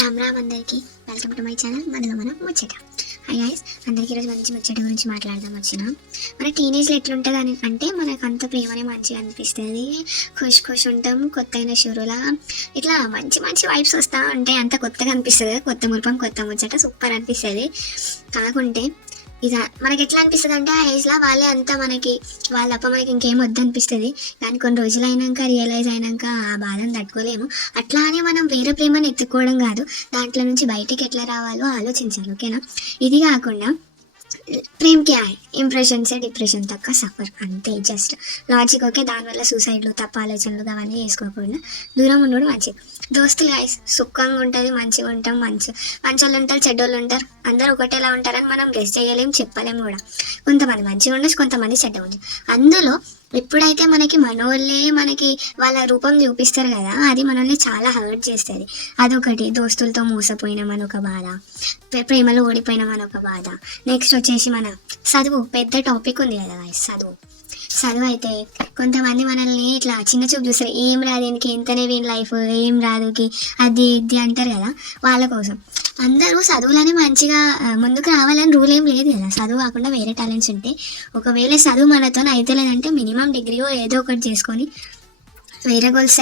రామ్ రామ్ అందరికీ welcome to my channel మనలో మనం ముచ్చట. హై గైస్, అందరికీ ఈరోజు మంచి ముచ్చట గురించి మాట్లాడదాం వచ్చిన. మన టీనేజ్లో ఎట్లుంటుంది అని అంటే మనకు అంత ప్రేమనే మంచిగా అనిపిస్తుంది, ఖుష్ ఉంటాం, కొత్త అయిన షురులా ఇట్లా మంచి మంచి వైబ్స్ వస్తూ ఉంటాయి. అంత కొత్తగా అనిపిస్తుంది, కొత్త మురిపం కొత్త ముచ్చట సూపర్ అనిపిస్తుంది. కాకుంటే ఇక మనకి ఎట్లా అనిపిస్తుంది అంటే ఆ ఏజ్లో వాళ్ళే అంతా మనకి వాళ్ళప్ప మనకి ఇంకేం వద్దు అనిపిస్తుంది. కానీ కొన్ని రోజులు అయినాక రియలైజ్ అయినాక ఆ బాధను తట్టుకోలేము. అట్లా అని మనం వేరే ప్రేమను ఎత్తుకోవడం కాదు, దాంట్లో నుంచి బయటికి ఎట్లా రావాలో ఆలోచించాలి. ఓకేనా? ఇది కాకుండా ప్రేమ్కి ఇంప్రెషన్సే డిప్రెషన్ తక్క సఫర్ అంతే. Just logic okay. దానివల్ల సూసైడ్లు తప్ప ఆలోచనలు అవన్నీ చేసుకోకుండా దూరం ఉండడం మంచిది. దోస్తులు గాయస్ సుఖంగా ఉంటుంది, మంచిగా ఉంటాం. మంచి వాళ్ళు ఉంటారు, చెడ్డోళ్ళు ఉంటారు. అందరూ ఒకటేలా ఉంటారని మనం గెస్ చేయలేము, చెప్పలేము కూడా. కొంతమంది మంచిగా ఉండొచ్చు, కొంతమంది చెడ్డ ఉండొచ్చు. అందులో ఎప్పుడైతే మనకి వాళ్ళ రూపం చూపిస్తారు కదా, అది మనల్ని చాలా హర్ట్ చేస్తుంది. అదొకటి. దోస్తులతో మోసపోయినామని ఒక బాధ, ప్రేమలో ఓడిపోయినామని ఒక బాధ. నెక్స్ట్ వచ్చేసి మన చదువు పెద్ద టాపిక్ ఉంది కదా. చదువు అయితే కొంతమంది మనల్ని ఇట్లా చిన్న చూపు చూస్తారు. ఏం రాదు దీనికి, ఎంతనే వీని లైఫ్, ఏం రాదుకి, అది ఇది అంటారు కదా. వాళ్ళ కోసం అందరూ చదువులని మంచిగా ముందుకు రావాలని రూల్ ఏం లేదు కదా. చదువు కాకుండా వేరే టాలెంట్స్ ఉంటే, ఒకవేళ చదువు మనతో అయితే లేదంటే మినిమం డిగ్రీయో ఏదో ఒకటి చేసుకొని వేరే గోల్స్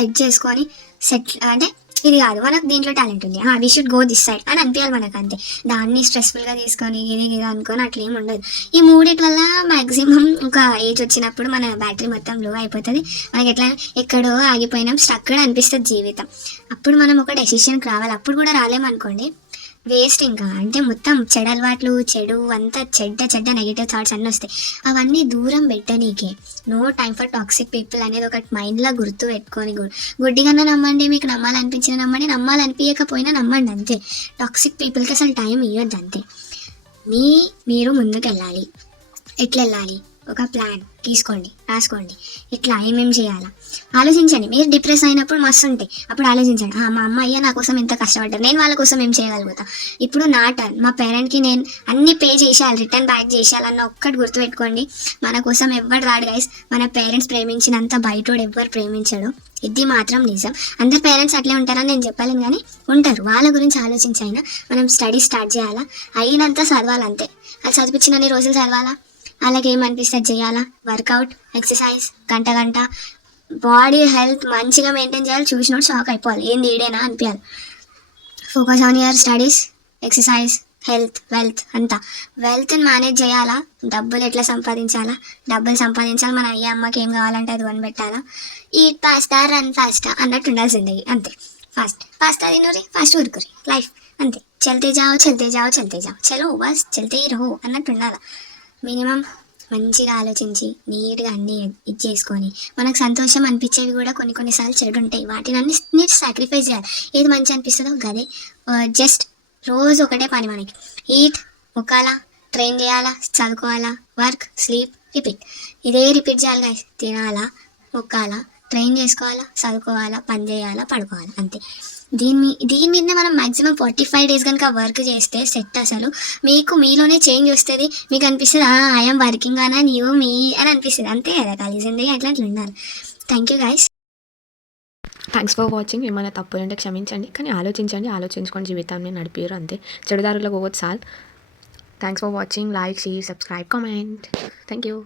సెట్ అంటే ఇది కాదు మనకు దీంట్లో టాలెంట్ ఉంది, we should go this side అని అనిపించాలి మనకు. అంతే, దాన్ని స్ట్రెస్ఫుల్గా తీసుకొని ఇది అనుకొని అట్లా ఏమి ఉండదు. ఈ మూడిటి వల్ల మ్యాక్సిమం ఒక ఏజ్ వచ్చినప్పుడు మన బ్యాటరీ మొత్తం లో అయిపోతుంది. మనకి ఎట్లా ఎక్కడో ఆగిపోయినాం, స్టక్ అనిపిస్తుంది జీవితం. అప్పుడు మనం ఒక డెసిషన్కి రావాలి. అప్పుడు కూడా రాలేమనుకోండి, వేస్ట్. ఇంకా అంటే మొత్తం చెడు అలవాట్లు, చెడు అంతా చెడ్డ నెగిటివ్ థాట్స్ అన్నీ వస్తాయి. అవన్నీ దూరం పెట్టనీకే no time for toxic people అనేది ఒకటి మైండ్లో గుర్తు పెట్టుకొని గుడ్డిగానే నమ్మండి. మీకు నమ్మాలనిపించిన నమ్మండి, నమ్మాలనిపించకపోయినా నమ్మండి. అంతే. టాక్సిక్ పీపుల్కి అసలు టైం ఇవ్వద్దు. అంతే. మీరు ముందుకు వెళ్ళాలి. ఎట్లా వెళ్ళాలి? ఒక ప్లాన్ తీసుకోండి, రాసుకోండి. ఇట్లా ఏమేమి చేయాలా ఆలోచించండి. మీరు డిప్రెస్ అయినప్పుడు మస్తు ఉంటాయి, అప్పుడు ఆలోచించండి. మా అమ్మ అయ్యా నా కోసం ఎంత కష్టపడ్డారు, నేను వాళ్ళ కోసం ఏం చేయగలుగుతా. ఇప్పుడు నా టర్న్, మా పేరెంట్కి నేను అన్ని పే చేసేయాలి, రిటర్న్ బ్యాక్ చేసేయాలన్న ఒక్కటి గుర్తుపెట్టుకోండి. మన కోసం ఎవ్వరు రాడు గైస్. మన పేరెంట్స్ ప్రేమించినంత బయటోడు ఎవ్వరు ప్రేమించడు. ఇది మాత్రం నిజం. అందరు పేరెంట్స్ అట్లే ఉంటారని నేను చెప్పలేను, కానీ ఉంటారు. వాళ్ళ గురించి ఆలోచించైనా మనం స్టడీ స్టార్ట్ చేయాలా, అయినంత చదవాలంతే. అది చదివించినన్ని రోజులు చదవాలా, అలాగే ఏమనిపిస్తుంది చేయాలా. వర్కౌట్, ఎక్సర్సైజ్ గంట బాడీ హెల్త్ మంచిగా మెయింటైన్ చేయాలి. చూసినోడు షాక్ అయిపోవాలి, ఏంది ఈడేనా అనిపించాలి. Focus on your studies, exercise, health, wealth అంతా. వెల్త్ని మేనేజ్ చేయాలా, డబ్బులు ఎట్లా సంపాదించాలా, మన అయ్య అమ్మకి ఏం కావాలంటే అది కొనిపెట్టాలా. ఈట్ పాస్తా, రన్ ఫాస్టా అన్నట్టు ఉండాల్సిందే. అంతే. పాస్తా తినురి, ఫాస్ట్ ఊరుకురి, లైఫ్ అంతే. చల్తే జాओ చలో బస్ చల్తే రహో అన్నట్టు ఉండాలి. మినిమం మంచిగా ఆలోచించి నీట్గా అన్నీ ఇది చేసుకొని, మనకు సంతోషం అనిపించేవి కూడా కొన్నిసార్లు చెడు ఉంటాయి, వాటిని అన్ని నీట్ సాక్రిఫైస్ చేయాలి. ఏది మంచి అనిపిస్తుందో గదే. జస్ట్ రోజు ఒకటే పని మనకి. ఈట్, మొక్కాలా, ట్రైన్ చేయాలా, చదువుకోవాలా, వర్క్, స్లీప్, రిపీట్. ఇదే రిపీట్ చేయాలి guys. తినాలా, మొక్కాలా, ట్రైన్ చేసుకోవాలా, చదువుకోవాలా, పని చేయాలా, పడుకోవాలా, అంతే. దీని మీదనే మనం మ్యాక్సిమం 45 days కనుక వర్క్ చేస్తే సెట్. అసలు మీలోనే చేంజ్ వస్తుంది. మీకు అనిపిస్తుంది ఐఎమ్ వర్కింగ్ అనా నీవు మీ అని అనిపిస్తుంది. అంతే కదా, ఖాళీ జిందగీ అట్లా ఉండాలి. Thank you guys. Thanks for watching. ఏమైనా తప్పులుంటే క్షమించండి, కానీ ఆలోచించుకొని జీవితాన్ని నడిపారు. అంతే. చెడుదారులకు పోవచ్చు sir. Thanks for watching. Like, share, subscribe, comment. Thank you.